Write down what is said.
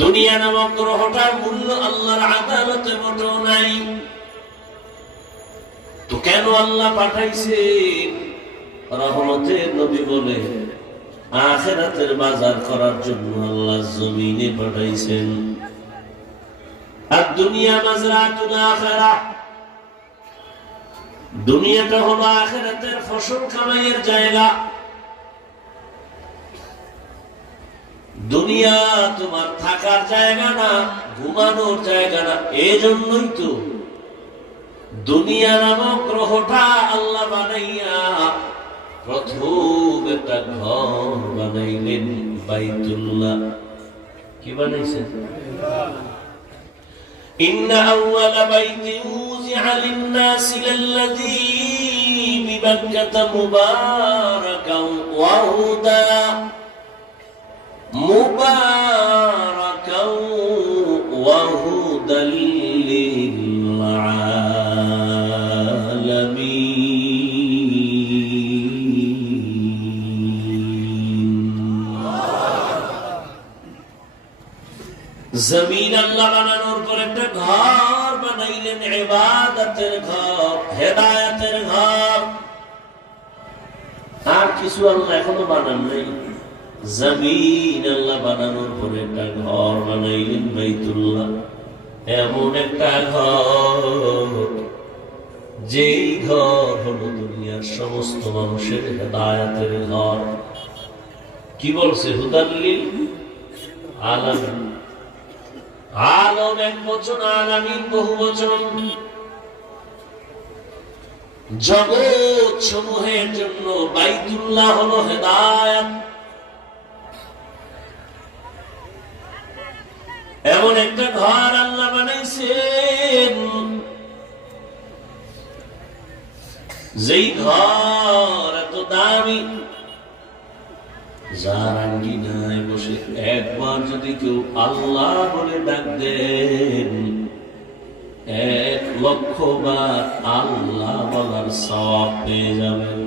দুনিয়া নামক গ্রহটার মূল্য আল্লাহর আদালতে মোটেও নাই। তো কেন আল্লাহ পাঠাইছেন? রহমতের নবী বলে আখিরাতের বাজার করার জন্য আল্লাহ জমিনে পাঠাইছেন। আর দুনিয়া মাজরাতুল আখিরাহ, দুনিয়াটা হলো আখিরাতের ফসল কামাইয়ের জায়গা। দুনিয়া তোমার থাকার জায়গা না, ঘুমানোর জায়গা না। এই জন্যই তো দুনিয়া নামক গ্রহটা আল্লাহ বানাইয়া প্রথম একটা ঘর বানাইলেন, বাইতুল্লাহ। কি বানাইছেন? ইন্না আউওয়ালা বাইতিন উযিআ লিন-নাসি লাল্লাযী বিবাক্কাতা মুবারাকান ওয়া হুদা মুবারাকান ওয়া হুদাল জমিন আল্লাহ বানানোর পর একটা ঘর বানাইলেন, ইবাদতের ঘর, হেদায়েতের ঘর। আর কিছু আল্লাহ এখনো বানান নাই। জমিন আল্লাহ বানানোর পর একটা ঘর বানাইলেন, বাইতুল্লাহ। এমন একটা ঘর, যেই ঘর হলো দুনিয়ার সমস্ত মানুষের হেদায়েতের ঘর। কি বলছে? হুদাল লিল আলামিন। আলম এক বচন, আলামিন বহু বচন। জগৎ সমূহের জন্য বাইতুল্লাহ হলো হেদায়েত। এমন একটা ঘর আল্লাহ বানাইছেন, যেই ঘর এত দামি, যার আঙ্গিনায় বসে একবার যদি কেউ আল্লাহ বলে ডাক দেন, 1,00,000 বার আল্লাহ বলার সওয়াব পেয়ে যাবেন।